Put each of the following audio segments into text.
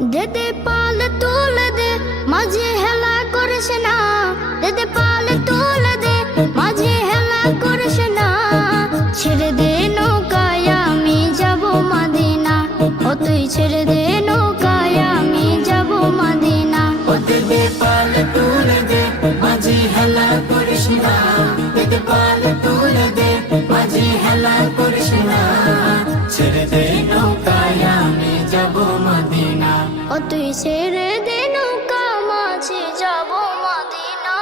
দেদে পালে তুলে দে মাঝে হেলা করিস না, দেদে পালে তুলে দে মাঝে হেলা করিস না। ছেড়ে দে নৌকায় আমি যাব মদিনা, ও তুই ছেড়ে দে নৌকায় আমি যাব মদিনা। ও দেদে পালে তুলে দে মাঝে হেলা করিস না, দেদে পালে তুলে দে মাঝে হেলা করিস না। ছেড়ে দে নৌকায় আমি যাব মদিনা, ও তুই ছেড়ে দে নৌকা মাঝে যাব মদিনা।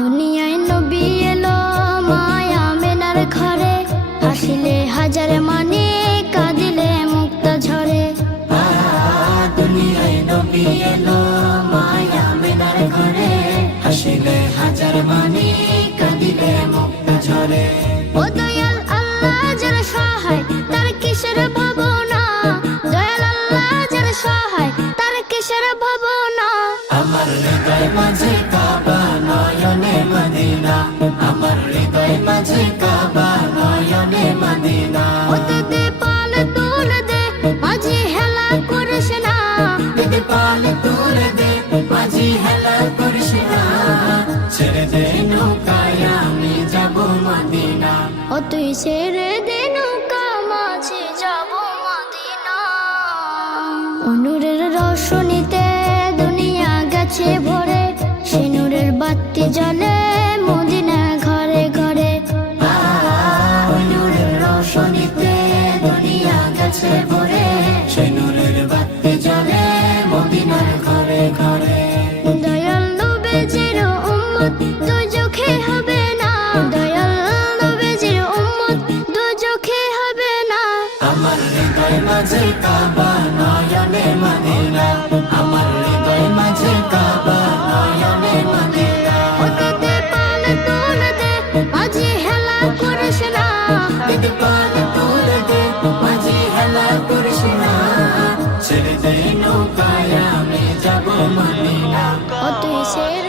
দুনিয়ায় নবী এলো মায়া মেনার ঘরে, হাসিলে হাজার মানে কাঁদিলে মুক্তা ঝরে। দুনিয়ায় নবী এলো মায়া মেনার ঘরে, হাসিলে হাজার মানে কাঁদিলে মুক্তা ঝরে। ও দয়াল আল্লাহ যার সহায় তার কিসের ভাবনা, দয়াল আল্লাহ যার সহায় তার কিসের ভাবনা। আমার হৃদয় মাঝে কাবা নয়নে মদিনা, আমার হৃদয় মাঝে কাবা নয়নে মদিনা। ও দেদে পালে তুলে দে মাঝে হেলা করিস না, দেদে পালে তুলে দে মাঝি হেলা করিস না। ছেড়ে দে নৌকায় আমি যাব মদিনা, ও তুই ছেড়ে দে নৌকা মাঝে যাব মদিনা। নূরের রোশনীতে দুনিয়া গেছে ভরে, সে নূরের বাতি জ্বলে মদিনা ঘরে ঘরে। নূরের রোশনীতে দুনিয়া গেছে ভরে, সে নূরের বাতি জ্বলে মদিনার ঘরে ঘরে। দয়াল নবীজির উম্মত দুজখে হবে না, দয়াল নবীজির উম্মত দুজখে হবে না। আমার হৃদয় মাঝে কাবা নয়নে মদিনা, আমার হৃদয় মাঝে কাবা নয়নে মদিনা। ও দেদে পালে তুলে দে মাঝে হেলা করিস না, দেদে পালে তুলে দে মাঝি হেলা করিস না। ছেড়ে দে নৌকায় আমি যাব মদিনা, ও তুই ছেড়ে